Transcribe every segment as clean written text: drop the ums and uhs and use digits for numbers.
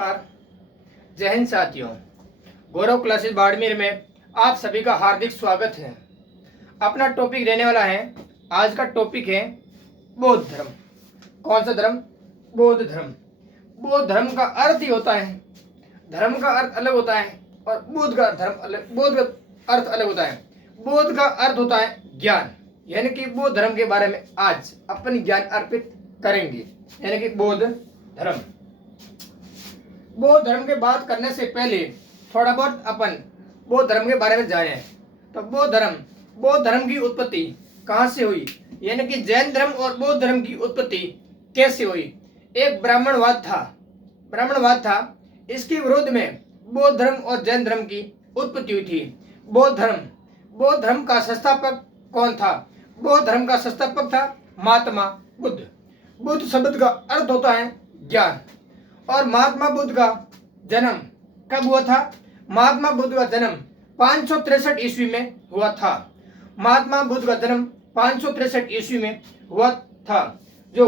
नमस्कार। जय हिंद साथियों। गौरव क्लासेस बाड़मेर में आप सभी का हार्दिक स्वागत है। अपना टॉपिक रहने वाला है, आज का टॉपिक है बौद्ध धर्म। कौन सा धर्म? बौद्ध धर्म। बौद्ध धर्म का अर्थ ही होता है, धर्म का अर्थ अलग होता है और बुद्ध का धर्म अलग, बुद्ध का अर्थ अलग होता है। बौद्ध का अर्थ होता है ज्ञान, यानी कि बौद्ध धर्म के बारे में आज अपन ज्ञान अर्पित करेंगे, यानी कि बौद्ध धर्म। बौद्ध धर्म के बात करने से पहले थोड़ा बहुत अपन बौद्ध धर्म के बारे में जाने। तो बौद्ध धर्म की उत्पत्ति कहाँ से हुई, यानी कि जैन धर्म और बौद्ध धर्म की उत्पत्ति कैसे हुई। एक ब्राह्मणवाद था, इसके विरोध में बौद्ध धर्म और जैन धर्म की उत्पत्ति हुई थी। बौद्ध धर्म का संस्थापक कौन था? बौद्ध धर्म का संस्थापक था महात्मा बुद्ध। बुद्ध शब्द का अर्थ होता है ज्ञान। और महात्मा बुद्ध का जन्म कब हुआ था? महात्मा बुद्ध का जन्म 563 ईस्वी में हुआ था। महात्मा बुद्ध का जन्म 563 ईस्वी में हुआ था। जो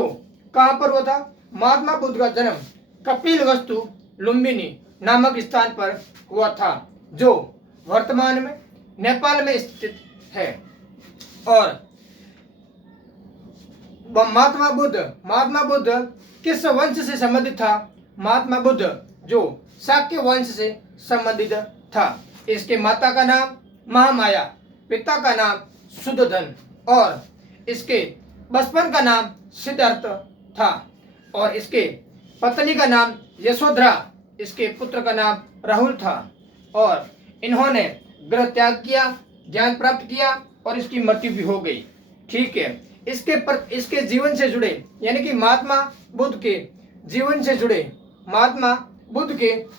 कहाँ पर हुआ था? महात्मा बुद्ध का जन्म कपिलवस्तु लुम्बिनी नामक स्थान पर हुआ था, जो वर्तमान में नेपाल में स्थित है। और महात्मा बुद्ध किस वंश से संबंधित था? महात्मा बुद्ध जो शाक्य वंश से संबंधित था। इसके माता का नाम महामाया, पिता का नाम शुद्धोधन और इसके बचपन का नाम सिद्धार्थ था। और इसके पत्नी का नाम यशोधरा, इसके पुत्र का नाम राहुल था। और इन्होंने गृह त्याग किया, ज्ञान प्राप्त किया और इसकी मृत्यु भी हो गई। ठीक है। इसके जीवन से जुड़े, यानी कि महात्मा बुद्ध के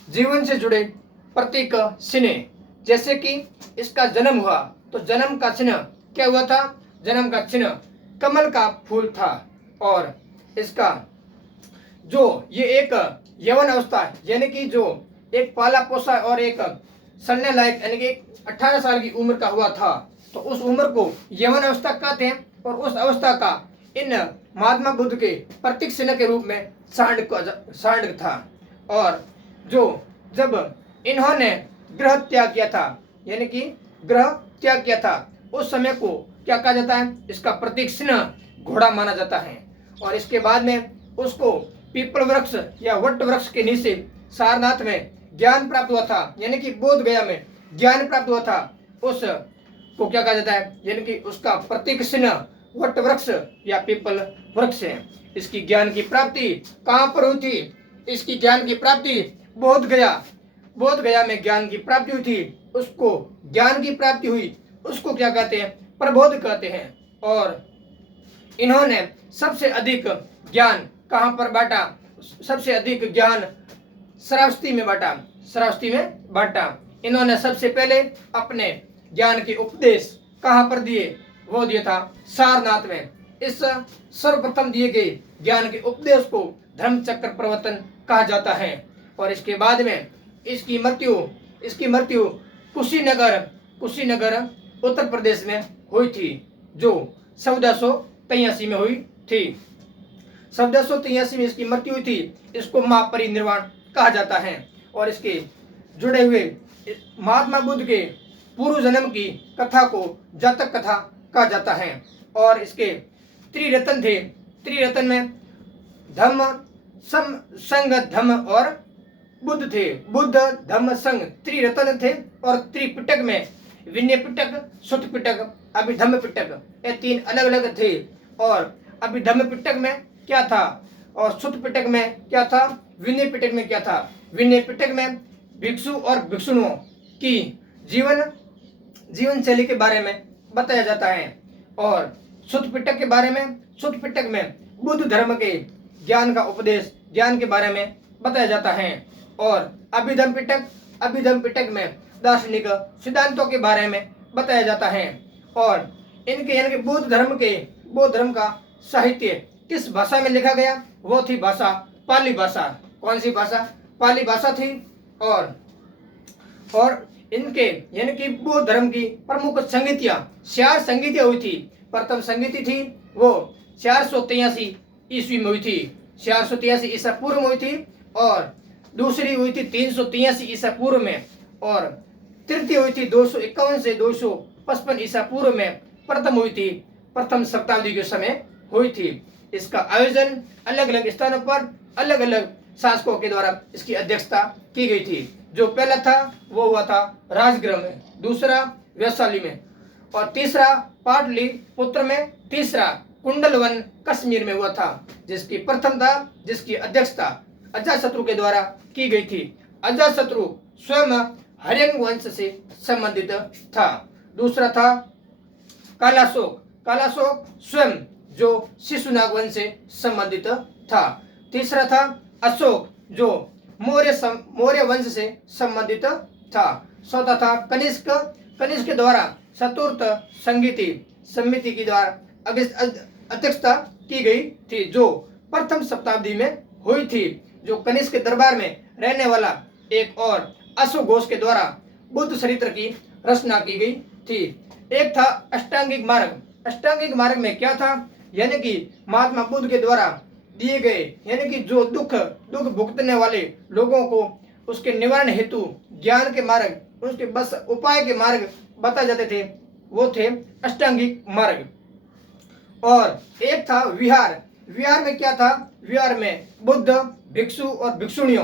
जीवन से जुड़े प्रतीक चिन्ह, जैसे कि इसका जन्म हुआ तो जन्म का चिन्ह क्या हुआ था? जन्म का चिन्ह कमल का फूल था। और इसका जो ये एक यौवन अवस्था, यानी कि जो एक पाला पोसा और एक सड़ने लायक, यानी कि 18 साल की उम्र का हुआ था, तो उस उम्र को यौवन अवस्था कहते हैं। और उस अवस्था का इन महात्मा बुद्ध के प्रतीक चिन्ह के रूप में सांड था। और जो जब इन्होंने गृह त्याग किया था, यानी कि गृह त्याग किया था, उस समय को क्या कहा जाता है? इसका प्रतीक चिन्ह घोड़ा माना जाता है। और इसके बाद में उसको पीपल वृक्ष या वट वृक्ष के नीचे सारनाथ में ज्ञान प्राप्त हुआ था, यानी कि बोध गया में ज्ञान प्राप्त हुआ था। उस को क्या कहा जाता है? यानी कि उसका प्रतीक चिन्ह वट वृक्ष या पीपल वृक्ष है। इसकी ज्ञान की प्राप्ति कहाँ पर हुई थी? इसकी ज्ञान की प्राप्ति बोध गया में ज्ञान की प्राप्ति हुई थी। उसको ज्ञान की प्राप्ति हुई, उसको क्या कहते हैं? प्रबोध कहते हैं। और इन्होंने सबसे अधिक ज्ञान कहाँ पर बांटा? सबसे अधिक ज्ञान श्रावस्ती में बांटा। इन्होंने सबसे पहले अपने ज्ञान के उपदेश कहाँ पर दिए? वो दिया था सारनाथ में। इस सर्वप्रथम दिए गए ज्ञान के उपदेश को धर्मचक्र प्रवर्तन कहा जाता है। और इसके बाद में इसकी मृत्यु कुशीनगर उत्तर प्रदेश में हुई थी, जो 1483 में हुई थी। 1483 में इसकी मृत्यु हुई थी। इसको महापरिनिर्वाण कहा जाता है। और इसके जुड़े हुए महात्मा बुद्ध के पूर्व जन्म की कथा को जातक कथा कहा जाता है। और इसके त्रिरत्न थे। त्रिरत्न में धम्म संघ धम्म और बुद्ध थे। बुद्ध धम्म संघ त्रिरत्न थे। और त्रिपिटक में विनय पिटक, सुत्त पिटक, अभिधम्म पिटक, ये 3 अलग अलग थे। और अभिधम्म पिटक में क्या था और सुत्त पिटक में क्या था? विनय पिटक में क्या था? विनय पिटक में भिक्षु और भिक्षुणियों की जीवन शैली के बारे में बताया जाता है। और सुत्त पिटक के बारे में, सुत्त पिटक में बुद्ध धर्म के ज्ञान का उपदेश, ज्ञान के बारे में बताया जाता है। और अभिधम्म पिटक में दार्शनिक सिद्धांतों के बारे में बताया जाता है। और इनके यानी कि बौद्ध धर्म का साहित्य किस भाषा में लिखा गया? वो थी भाषा पाली भाषा। कौन सी भाषा? पाली भाषा थी। और इनके यानी कि बौद्ध धर्म की प्रमुख संगीतियां 4 संगीतियां हुई थी। प्रथम संगीति थी वो 483 ईस्वी में हुई थी, 483 ईसा पूर्व में हुई थी। और दूसरी हुई थी 383 ईसा पूर्व में, और तृतीय हुई थी 251 से 255 ईसा पूर्व में। प्रथम हुई थी प्रथम शताब्दी के समय हुई थी। इसका आयोजन अलग अलग स्थानों पर अलग अलग शासकों के द्वारा इसकी अध्यक्षता की गई थी। जो पहला था वो हुआ था राजगृह में, दूसरा वैशाली में, और तीसरा पाटलिपुत्र में, तीसरा कुंडलवन कश्मीर में हुआ था। जिसकी प्रथम था, जिसकी अध्यक्षता अजातशत्रु के द्वारा की गई थी। अजातशत्रु स्वयं हर्यंग वंश से संबंधित था। दूसरा था कालाशोक, कालाशोक स्वयं जो शिशुनाग वंश से संबंधित था। तीसरा था अशोक जो मौर्य वंश से संबंधित था। चौथा था कनिष्क, कनिष्क के द्वारा चतुर्थ संगीति समिति के द्वारा अध्यक्षता की गई थी, जो प्रथम शताब्दी में हुई थी। जो कनिष्क के दरबार में रहने वाला एक और अशोक घोष के द्वारा बुद्ध चरित्र की रचना की गई थी। एक था अष्टांगिक मार्ग। अष्टांगिक मार्ग में क्या था, यानी कि महात्मा बुद्ध के द्वारा दिए गए, यानी कि जो दुख भुगतने वाले लोगों को उसके निवारण हेतु ज्ञान के मार्ग, उसके बस उपाय के मार्ग बताए जाते थे, वो थे अष्टांगिक मार्ग। और एक था विहार। विहार में क्या था, विहार में बुद्ध, भिक्षु और भिक्षुणियों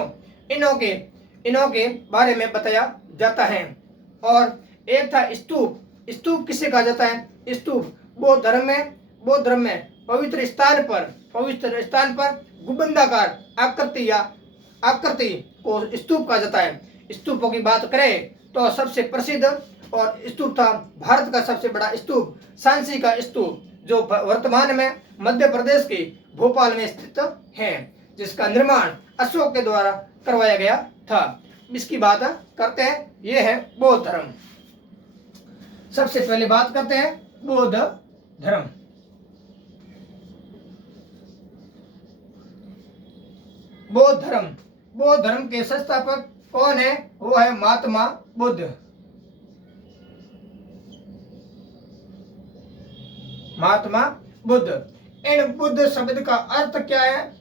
इन्हों के बारे में बताया जाता है। और एक था स्तूप। स्तूप किसे कहा जाता है, स्तूप बौद्ध धर्म में पवित्र स्थान पर गुंबदाकार आकृति को स्तूप कहा जाता है। स्तूपों की बात करें तो सबसे प्रसिद्ध और स्तूप था भारत का सबसे बड़ा स्तूप सांची का स्तूप, जो वर्तमान में मध्य प्रदेश के भोपाल में स्थित है, जिसका निर्माण अशोक के द्वारा करवाया गया था। इसकी बात करते हैं, यह है बौद्ध धर्म। सबसे पहले बात करते हैं बौद्ध धर्म। बौद्ध धर्म के संस्थापक कौन है, वो है महात्मा बुद्ध। महात्मा बुद्ध। इन बुद्ध शब्द का अर्थ क्या है,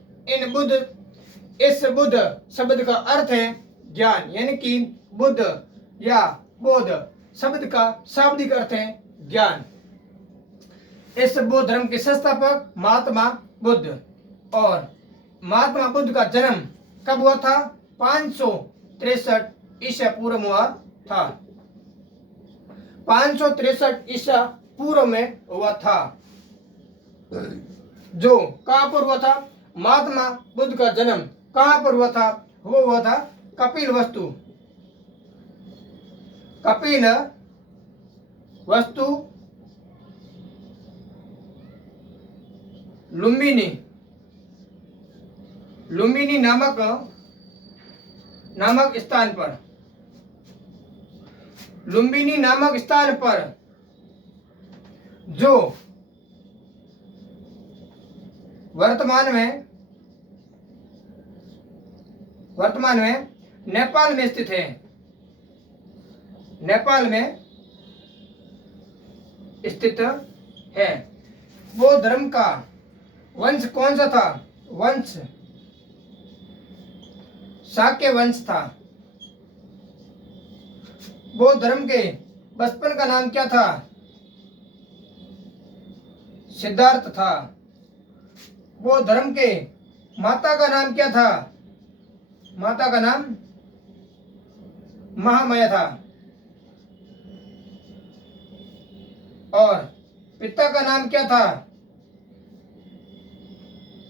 इस बुद्ध शब्द का अर्थ है ज्ञान, यानी कि बुद्ध या बौद्ध शब्द का शाब्दिक अर्थ है ज्ञान। इस बौद्ध धर्म के संस्थापक महात्मा बुद्ध। और महात्मा बुद्ध का जन्म कब हुआ था, 563 ईसा पूर्व हुआ था। 563 ईसा पूर्व में हुआ था। जो कहां पर हुआ था, महात्मा बुद्ध का जन्म कहां पर हुआ था, वो हुआ था कपिल वस्तु लुम्बिनी नामक स्थान पर। लुम्बिनी नामक स्थान पर जो वर्तमान में नेपाल में स्थित है। नेपाल में स्थित है। बौद्ध धर्म का वंश कौन सा था, वंश शाक्य वंश था। बौद्ध धर्म के बचपन का नाम क्या था, सिद्धार्थ था। बौद्ध धर्म के माता का नाम क्या था, माता का नाम महामाया था। और पिता का नाम क्या था,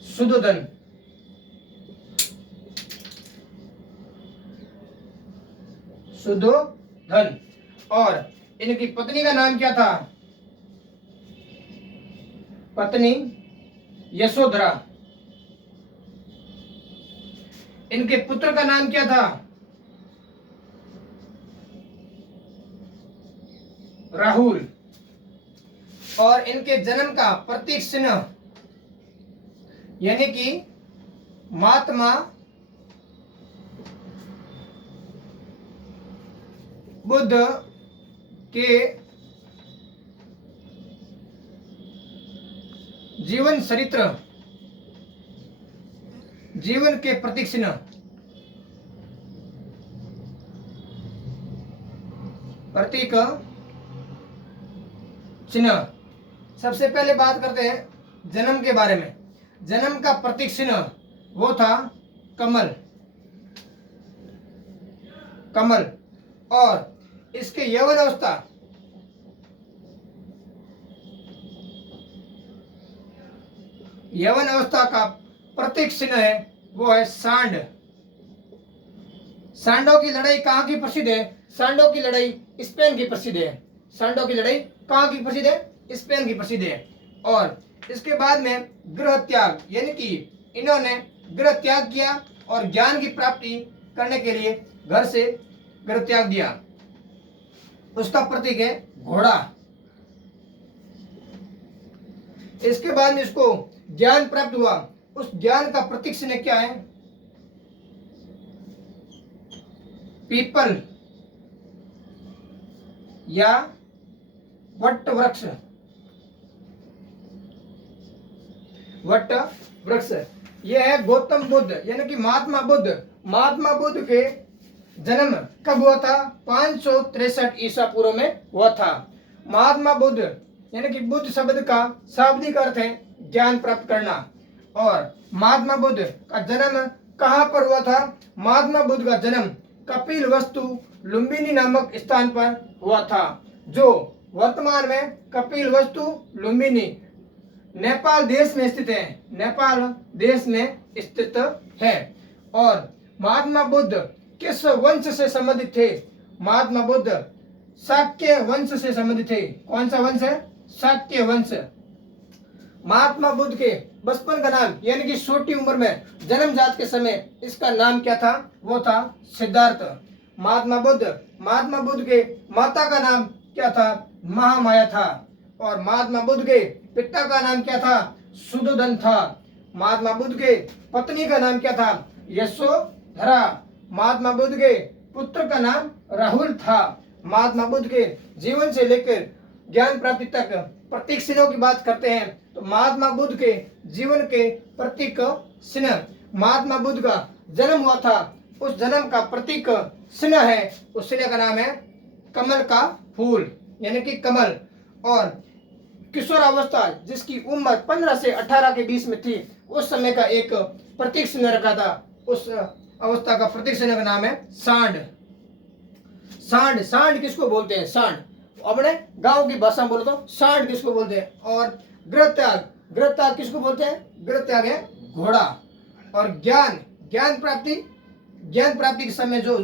शुद्धोधन। और इनकी पत्नी का नाम क्या था, पत्नी यशोधरा। इनके पुत्र का नाम क्या था, राहुल। और इनके जन्म का प्रतीक चिन्ह, यानी कि महात्मा बुद्ध के जीवन चरित्र, जीवन के प्रतीक चिन्ह प्रतीक चिन्ह। सबसे पहले बात करते हैं जन्म के बारे में। जन्म का प्रतीक चिन्ह वो था कमल। कमल। और इसके यौवन अवस्था, यौवन अवस्था का प्रतीक चिन्ह है वो है सांड। सांडों की लड़ाई कहाँ की प्रसिद्ध है? सांडों की लड़ाई स्पेन की प्रसिद्ध है। सांडों की लड़ाई कहाँ की प्रसिद्ध है? स्पेन की प्रसिद्ध है। और इसके बाद में गृह त्याग, यानी कि इन्होंने गृह त्याग किया और ज्ञान की प्राप्ति करने के लिए घर से गृह त्याग दिया। उसका प्रतीक है घोड़ा। इसके बाद में इसको ज्ञान प्राप्त हुआ। उस ज्ञान का प्रतीक चिन्ह क्या है? पीपल या वट वृक्ष। वट वृक्ष यह है गौतम बुद्ध, यानी कि महात्मा बुद्ध। महात्मा बुद्ध के जन्म कब हुआ था? 563 ईसा पूर्व में हुआ था। महात्मा बुद्ध यानी कि बुद्ध शब्द का शाब्दिक अर्थ है ज्ञान प्राप्त करना। और महात्मा बुद्ध का जन्म कहाँ पर हुआ था? महात्मा बुद्ध का जन्म कपिल वस्तु लुम्बिनी नामक स्थान पर हुआ था, जो वर्तमान में कपिल वस्तु लुम्बिनी नेपाल देश में स्थित है। नेपाल देश में स्थित है। और महात्मा बुद्ध किस वंश से संबंधित थे? महात्मा बुद्ध शाक्य वंश से संबंधित थे। कौन सा वंश है? शाक्य वंश। महात्मा बुद्ध के बचपन का नाम, यानी कि छोटी उम्र में जन्मजात के समय इसका नाम क्या था? वो था सिद्धार्थ। महात्मा बुद्ध के माता का नाम क्या था? महामाया था। और महात्मा बुद्ध के पिता का नाम क्या था? सुदोधन था। महात्मा बुद्ध के पत्नी का नाम क्या था? यशोधरा। महात्मा बुद्ध के पुत्र का नाम राहुल था। महात्मा बुद्ध के जीवन से लेकर ज्ञान प्राप्ति तक प्रतीक चिन्हों की बात करते हैं तो महात्मा बुद्ध के जीवन के प्रतीक चिन्ह, महात्मा बुद्ध का जन्म हुआ था, उस जन्म का प्रतीक चिन्ह है, उस चिन्ह का नाम है कमल का फूल, यानी कि कमल। और किशोरावस्था जिसकी उम्र 15 से 18 के बीच में थी, उस समय का एक प्रतीक चिन्ह रखा था। उस अवस्था का प्रतीक चिन्ह का नाम है सांड। सांड, सांड किसको बोलते हैं? सांड अपने गांव की भाषा में बोलो तो सांड किसको बोलते हैं? और गृह त्याग, गृह त्याग किसको बोलते हैं? गृह त्याग है घोड़ा। और ज्ञान, ज्ञान प्राप्ति के समय जो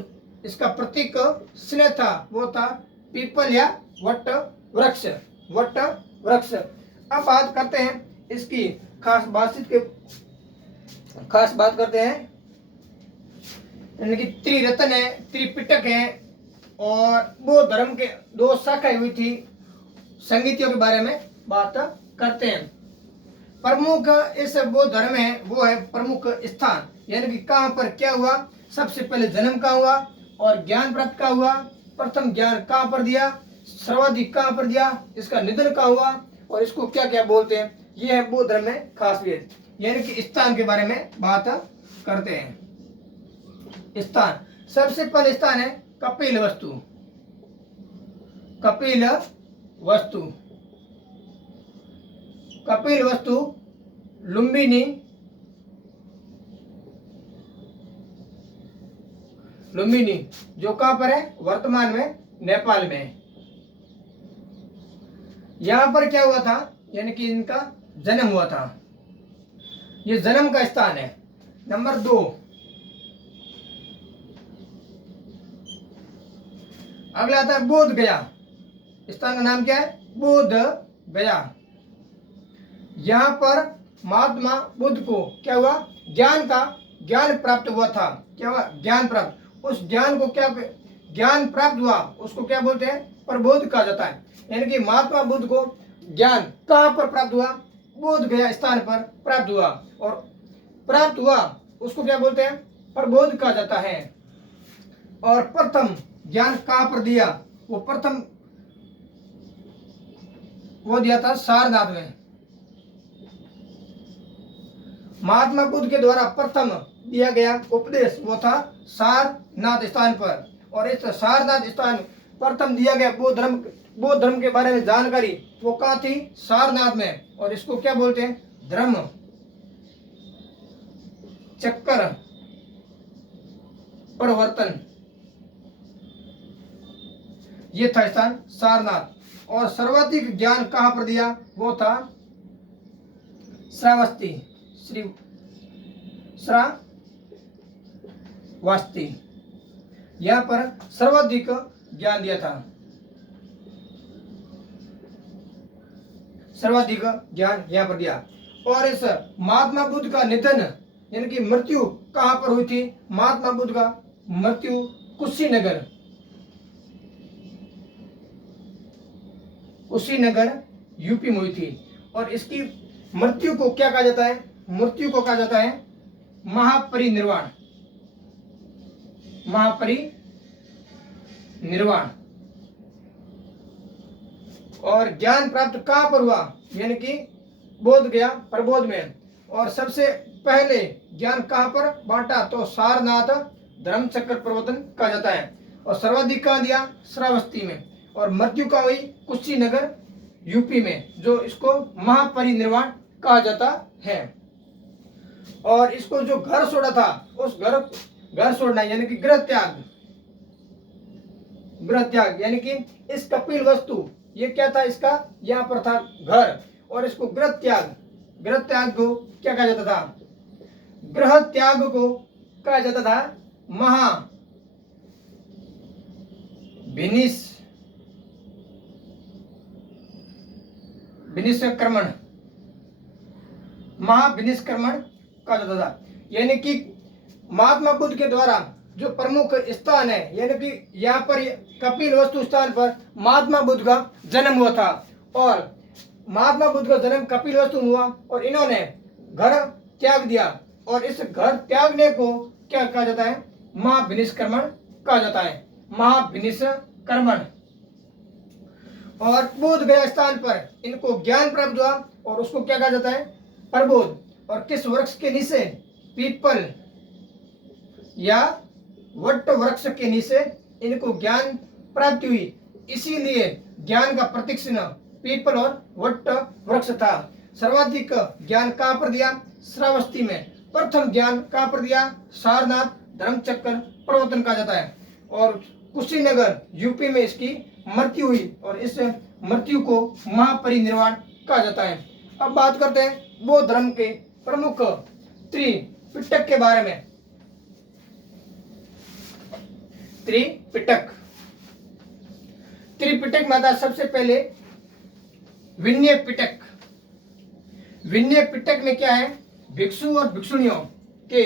इसका प्रतीक चिन्ह था वो था पीपल या वट वृक्ष। वट वृक्ष। अब बात करते हैं इसकी खास बात करते हैं, यानी कि त्रिरत्न है, त्रिपिटक है और बौद्ध धर्म के 2 शाखाएं हुई थी। संगीतियों के बारे में बात करते हैं। प्रमुख इस बौद्ध धर्म है वो है प्रमुख स्थान, यानी कि कहाँ पर क्या हुआ, सबसे पहले जन्म कहाँ हुआ और ज्ञान प्राप्त कहाँ हुआ, प्रथम ज्ञान कहाँ पर दिया, सर्वाधिक कहाँ पर दिया, इसका निधन कहाँ हुआ और इसको क्या क्या बोलते हैं। यह है बौद्ध धर्म में खासियत, यानी कि स्थान के बारे में बात करते हैं। स्थान, सबसे पहले स्थान है कपिल वस्तु। कपिल वस्तु, कपिल वस्तु लुम्बिनी, लुम्बिनी जो कहां पर है? वर्तमान में नेपाल में। यहां पर क्या हुआ था, यानी कि इनका जन्म हुआ था, ये जन्म का स्थान है। नंबर 2, अगला आता है बोध गया। स्थान का नाम क्या है? बोध गया। यहां पर महात्मा बुद्ध को क्या हुआ? ज्ञान प्राप्त हुआ था। क्या हुआ? ज्ञान प्राप्त। उस ज्ञान को क्या, ज्ञान प्राप्त हुआ उसको क्या बोलते हैं? प्रबोध कहा जाता है। यानी कि महात्मा बुद्ध को ज्ञान कहां पर प्राप्त हुआ? बोध गया स्थान पर प्राप्त हुआ। और प्राप्त हुआ उसको क्या बोलते हैं? प्रबोध कहा जाता है। और प्रथम ज्ञान कहां पर दिया? वो प्रथम वो दिया था सारनाथ में। महात्मा बुद्ध के द्वारा प्रथम दिया गया उपदेश वो था सारनाथ स्थान पर। और इस सारनाथ स्थान प्रथम दिया गया बौद्ध धर्म के बारे में जानकारी वो कहाँ थी? सारनाथ में। और इसको क्या बोलते हैं? धर्म चक्कर प्रवर्तन, ये था स्थान सारनाथ। और सर्वाधिक ज्ञान कहां पर दिया? वो था श्रावस्ती, श्रावस्ती, यहां पर सर्वाधिक ज्ञान दिया था, सर्वाधिक ज्ञान यहां पर दिया। और इस महात्मा बुद्ध का निधन यानी कि मृत्यु कहां पर हुई थी? महात्मा बुद्ध का मृत्यु कुशीनगर, कुशीनगर यूपी में हुई थी। और इसकी मृत्यु को क्या कहा जाता है? मृत्यु को कहा जाता है महापरिनिर्वाण, महापरिनिर्वाण। और ज्ञान प्राप्त कहां पर हुआ? यानी कि बोध गया, प्रबोध में। और सबसे पहले ज्ञान कहां पर बांटा? तो सारनाथ धर्म चक्र प्रवर्तन कहा जाता है। और सर्वाधिक कहां दिया? श्रावस्ती में। और मृत्यु का हुई कुशीनगर यूपी में, जो इसको महापरिनिर्वाण कहा जाता है। और इसको जो घर छोड़ा था, उस घर छोड़ना यानी कि गृह त्याग यानी कि इस कपिल वस्तु, ये क्या था इसका? यहाँ पर था घर। और इसको गृह त्याग को क्या कहा जाता था? गृह त्याग को कहा जाता था महाविनिष्क्रमण कहा जाता था। यानी कि महात्मा बुद्ध के द्वारा जो प्रमुख स्थान है, यानी कि यहाँ पर कपिल वस्तु स्थान पर महात्मा बुद्ध का जन्म हुआ था। और महात्मा बुद्ध का जन्म कपिल वस्तु हुआ और इन्होंने घर त्याग दिया। और इस घर त्यागने को क्या कहा जाता है? महाविनिष्क्रमण कहा जाता है, महाविनिष्क्रमण। और बोध गया स्थान पर इनको ज्ञान प्राप्त हुआ और उसको क्या कहा जाता है? प्रबोध। और किस वृक्ष के नीचे? पीपल या वट वृक्ष के नीचे इनको ज्ञान प्राप्ति हुई, इसीलिए ज्ञान का प्रतीक चिन्ह पीपल और वट वृक्ष था। सर्वाधिक ज्ञान कहां पर दिया? श्रावस्ती में। प्रथम ज्ञान कहां पर दिया? सारनाथ धर्म चक्र प्रवर्तन कहा जाता है। और कुशीनगर यूपी में इसकी मृत्यु हुई और इस मृत्यु को महापरिनिर्वाण कहा जाता है। अब बात करते हैं बौद्ध धर्म के प्रमुख त्रिपिटक के बारे में। त्रिपिटक में आता सबसे पहले विनय पिटक। विनय पिटक में क्या है? भिक्षु और भिक्षुणियों के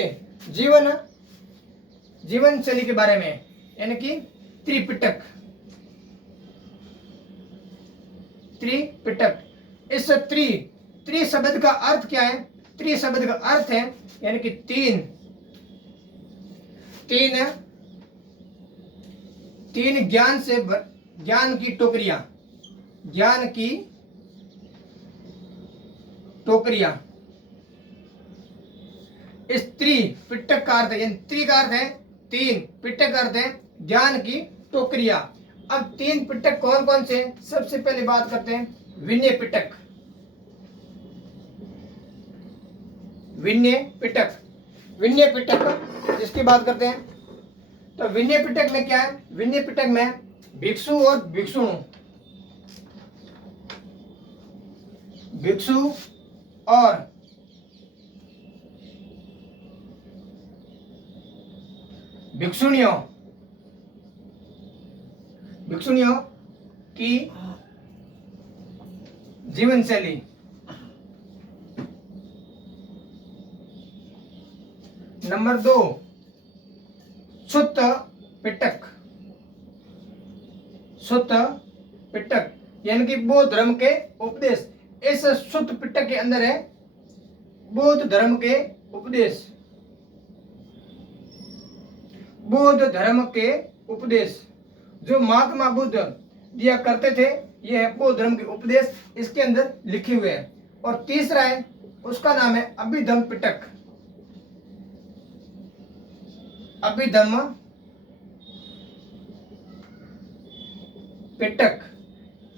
जीवन शैली के बारे में, यानी कि त्रिपिटक। इस त्रि शब्द का अर्थ क्या है? त्रि शब्द का अर्थ है यानी कि तीन ज्ञान की टोकरियां। इस त्रिपिटक का अर्थ है, त्रि का अर्थ है तीन, पिटक का अर्थ है ज्ञान की टोकरियां। अब तीन पिटक कौन कौन से? सबसे पहले बात करते हैं विनय पिटक। विनय पिटक जिसकी बात करते हैं, तो विनय पिटक में क्या है? विनय पिटक में भिक्षु और भिक्षुणु, भिक्षु और भिक्षुणियों की जीवन शैली। नंबर 2 सुत्त पिटक यानी कि बौद्ध धर्म के उपदेश। इस सुत्त पिटक के अंदर है बौद्ध धर्म के उपदेश। बौद्ध धर्म के उपदेश जो महात्मा बुद्ध दिया करते थे, यह है बौद्ध धर्म के उपदेश, इसके अंदर लिखे हुए हैं। और तीसरा है, उसका नाम है अभिधम्म पिटक। अभिधम्म पिटक।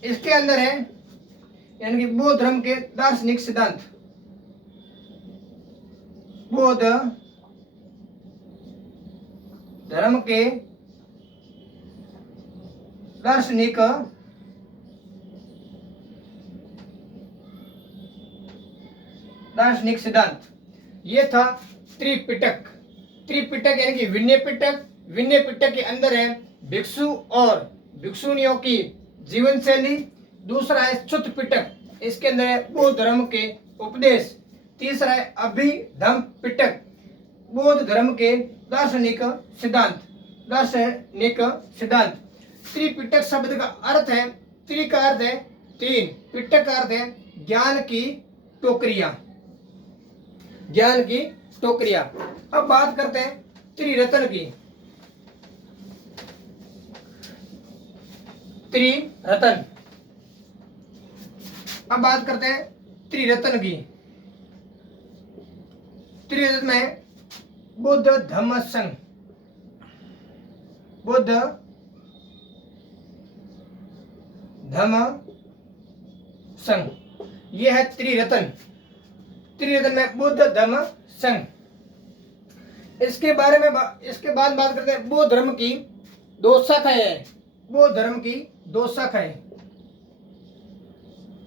इसके अंदर है यानी कि बौद्ध धर्म के दार्शनिक सिद्धांत, बौद्ध धर्म के दार्शनिक सिद्धांत। ये था त्रिपिटक। त्रिपिटक यानी कि विनय पिटक। विनय पिटक के अंदर है भिक्षु और भिक्षुनियों की जीवन शैली। दूसरा है सुत्त पिटक, इसके अंदर है बौद्ध धर्म के उपदेश। तीसरा है अभिधम्म पिटक, बौद्ध धर्म के दार्शनिक सिद्धांत। त्रिपिटक शब्द का अर्थ है, त्रि का अर्थ है तीन, पिटक का अर्थ है ज्ञान की टोकरियां। ज्ञान की टोकरियां। अब बात करते हैं त्रिरत्न की। त्रिरत्न। अब बात करते हैं त्रिरत्न की। त्रिरत्न में बुद्ध धम्म संघ, बुद्ध धम्म संघ, यह है त्रिरत्न। त्रिरत्न में बुद्ध धम्म संघ। इसके बारे में इसके बाद बात करते हैं बौद्ध धर्म की दो शाखाएं हैं। बौद्ध धर्म की दो शाखाएं,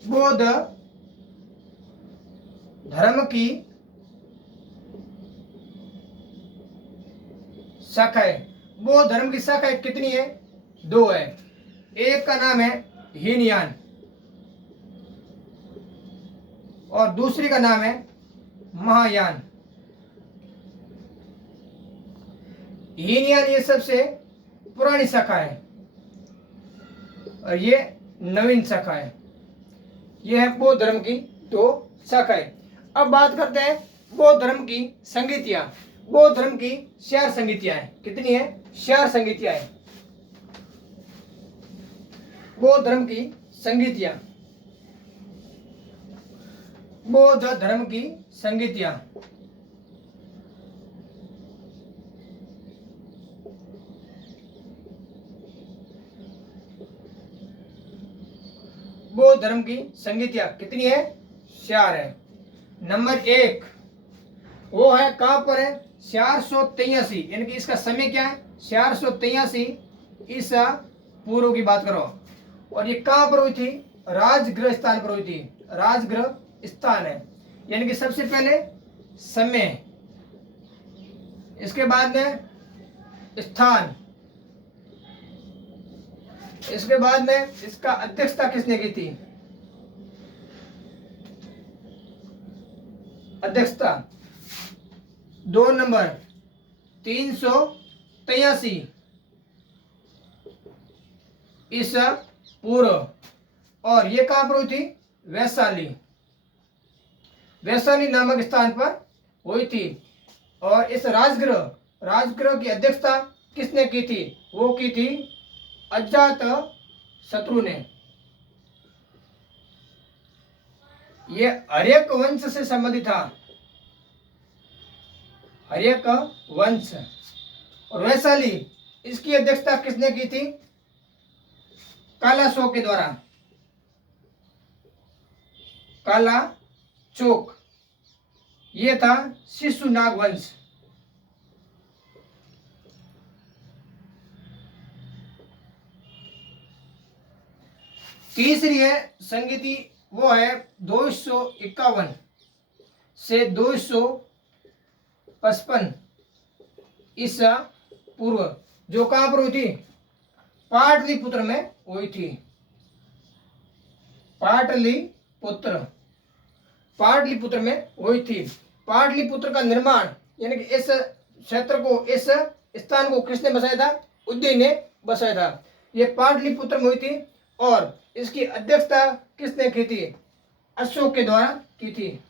बौद्ध धर्म की शाखाएं। बौद्ध धर्म की शाखाएं कितनी है? दो है। एक का नाम है हीनयान और दूसरी का नाम है महायान। हीनयान ये सबसे पुरानी शाखा है और ये नवीन शाखा है। ये है बौद्ध धर्म की दो शाखाएं। अब बात करते हैं बौद्ध धर्म की संगीतियां। बौद्ध धर्म की 4 संगीतियां हैं। कितनी है? 4 संगीतियां हैं। बौद्ध धर्म की संगीतियां, बौद्ध धर्म की संगीतियां। बौद्ध धर्म की संगीतियां कितनी है? 4 है। नंबर 1 वो है, कहां पर है? 483, यानी कि इसका समय क्या है? 483 ईसा पूर्व की बात करो। और ये कहां पर हुई थी? राजगृह स्थान पर हुई थी। राजगृह स्थान है, यानी कि सबसे पहले समय, इसके बाद में स्थान, इसके बाद में इसका अध्यक्षता किसने की थी? अध्यक्षता 2 नंबर 383 ईसा पूर्व। और ये कहां पर हुई थी? वैशाली, वैशाली नामक स्थान पर हुई थी। और इस राजगृह की अध्यक्षता किसने की थी? वो की थी अजात शत्रु ने। ये हर्यक वंश से संबंधित था, हर्यक वंश। और वैशाली, इसकी अध्यक्षता किसने की थी? काला शोक के द्वारा, काला चोक। ये था शिशुनाग वंश। तीसरी है संगीति, वो है 251 से 255 ईसा पूर्व, जो कहां पर हुई थी? पाटलिपुत्र में हुई थी। पाटलिपुत्र में हुई थी। पाटलिपुत्र का निर्माण, यानी कि इस क्षेत्र को, इस स्थान को किसने बसाया था? उदय ने बसाया था। ये पाटलिपुत्र में हुई थी। और इसकी अध्यक्षता किसने की थी? अशोक के द्वारा की थी।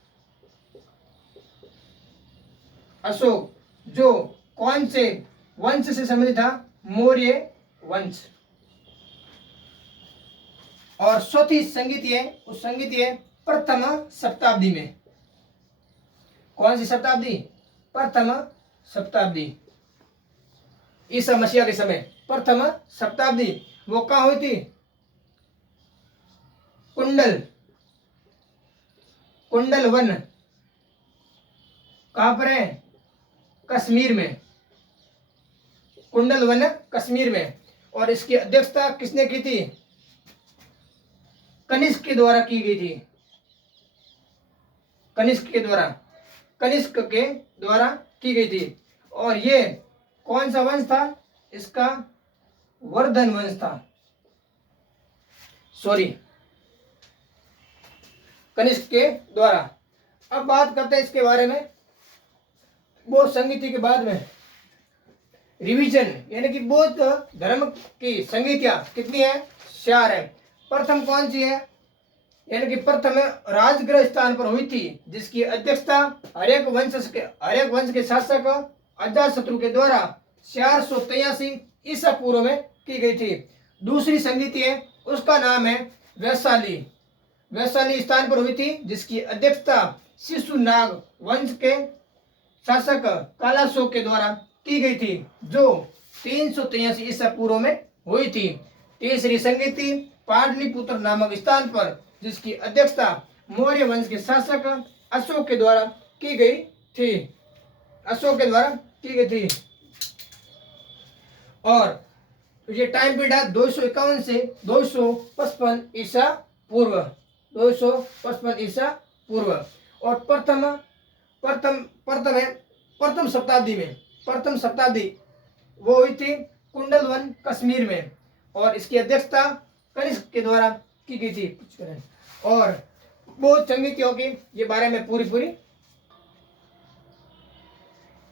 अशोक, जो कौन से वंश से संबंधित था? मौर्य वंश। और चौथी संगीति है, उस संगीति है प्रथम शताब्दी में। कौन सी शताब्दी? प्रथम शताब्दी, ईसा मसीह के समय प्रथम शताब्दी। वो कहाँ हुई थी? कुंडल कुंडल वन कहां पर है? कश्मीर में। कुंडल वन कश्मीर में। और इसकी अध्यक्षता किसने की थी? कनिष्क के द्वारा की गई थी। कनिष्क के द्वारा की गई थी। और ये कौन सा वंश था? इसका वर्धन वंश था। सॉरी, कनिष्क के द्वारा। अब बात करते हैं इसके बारे में। बौद्ध संगीति के बाद में रिवीजन, यानी कि बौद्ध धर्म की संगीतियां कितनी है? 4 है। प्रथम कौन सी है? यानी कि प्रथम राजगृह स्थान पर हुई थी, जिसकी अध्यक्षता हरेक वंश के शासक अजातशत्रु के द्वारा 483 ईसा पूर्व में की गई थी। दूसरी संगीति है, उसका नाम है वैशाली स्थान पर हुई थी, जिसकी अध्यक्षता शिशुनाग वंश के शासक कालाशोक के द्वारा की गई थी, जो 383 ईसा पूर्व में हुई थी। तीसरी संगीति पाटलिपुत्र नामक स्थान पर, जिसकी अध्यक्षता मौर्य वंश के शासक अशोक के द्वारा की गई थी। और ये टाइम पीरियड है 251 से 255 ईसा पूर्व। 255 ईसा पूर्व। और प्रथम शताब्दी वो हुई थी कुंडल वन कश्मीर में, और इसकी अध्यक्षता कनिष्क के द्वारा की गई थी। और बौद्ध संगीतियों के ये बारे में पूरी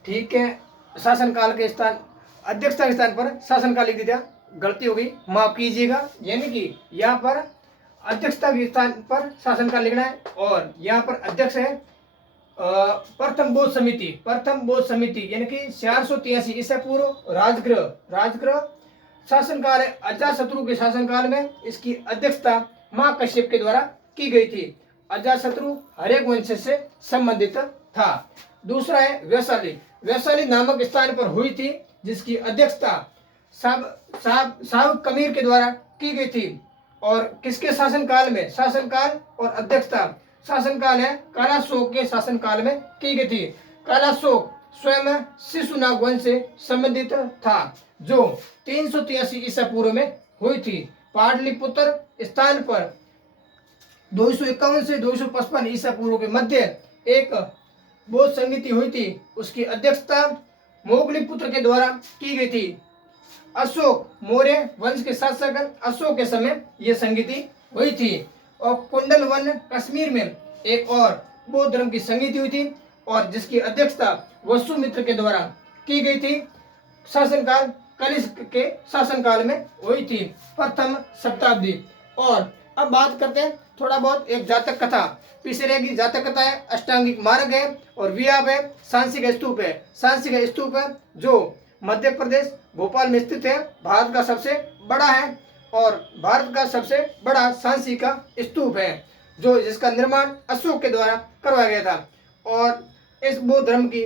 ठीक है। शासनकाल के स्थान, अध्यक्षता के स्थान पर शासनकाल लिख दिया, गलती हो गई, माफ कीजिएगा। यानी कि यहाँ पर अध्यक्षता के स्थान पर शासनकाल लिखना है, और यहाँ पर अध्यक्ष है प्रथम बौद्ध समिति यानी कि 483 ईसा पूर्व राजगृह शासनकाल है। अजातशत्रु के शासनकाल में इसकी अध्यक्षता महाकश्यप के द्वारा की गई थी। अजातशत्रु हरेक वंश से संबंधित था। दूसरा है वैशाली नामक स्थान पर हुई थी, जिसकी अध्यक्षता साब कमीर के द्वारा की गई थी। और किसके शासनकाल में? शासनकाल और अध्यक्षता शासनकाल है कालाशोक के शासनकाल में की गई थी। कालाशोक स्वयं शिशुनाग वंश से संबंधित था, जो 383 ईसा पूर्व में हुई थी। पाटलिपुत्र स्थान पर 251 से 255 ईसा पूर्व के मध्य एक बौद्ध संगीति हुई थी, उसकी अध्यक्षता मोगलीपुत्र के द्वारा की गई थी। अशोक मौर्य वंश के शासक अशोक के समय यह संगीति हुई थी। और कुंडल वन कश्मीर में एक और बौद्ध धर्म की संगीति हुई थी, और जिसकी अध्यक्षता वसुमित्र के द्वारा की गई थी। शासनकाल कनिष्क के शासनकाल में हुई थी, प्रथम शताब्दी। और अब बात करते हैं थोड़ा बहुत एक जातक कथा। पीछे रहेगी जातक कथा है, अष्टांगिक मार्ग है, और वियाप है, सांसी का स्तूप है, जो मध्य प्रदेश भोपाल में स्थित है। भारत का सबसे बड़ा है, और भारत का सबसे बड़ा सांसी का स्तूप है, जो जिसका निर्माण अशोक के द्वारा करवाया गया था। और इस बौद्ध धर्म की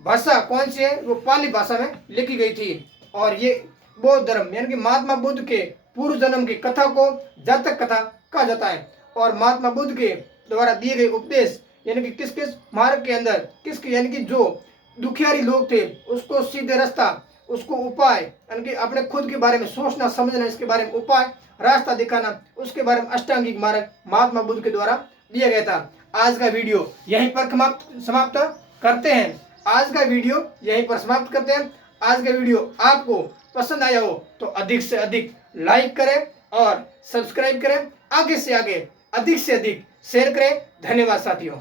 भाषा कौन सी है? वो पाली भाषा में लिखी गई थी। और ये बौद्ध धर्म यानी कि महात्मा बुद्ध के पूर्व जन्म की कथा को जातक कथा कहा जाता है। और महात्मा बुद्ध के द्वारा दिए गए उपदेश यानी कि किस किस मार्ग के अंदर यानी कि जो दुखियारी लोग थे उसको सीधे रास्ता, उसको उपाय यानी कि अपने खुद के बारे में सोचना समझना, इसके बारे में उपाय रास्ता दिखाना, उसके बारे में अष्टांगिक मार्ग महात्मा बुद्ध के द्वारा दिया गया था। आज का वीडियो यहीं पर समाप्त करते हैं। आज का वीडियो आपको पसंद आया हो तो अधिक से अधिक लाइक करें और सब्सक्राइब करें, आगे से आगे अधिक से अधिक शेयर करें। धन्यवाद साथियों।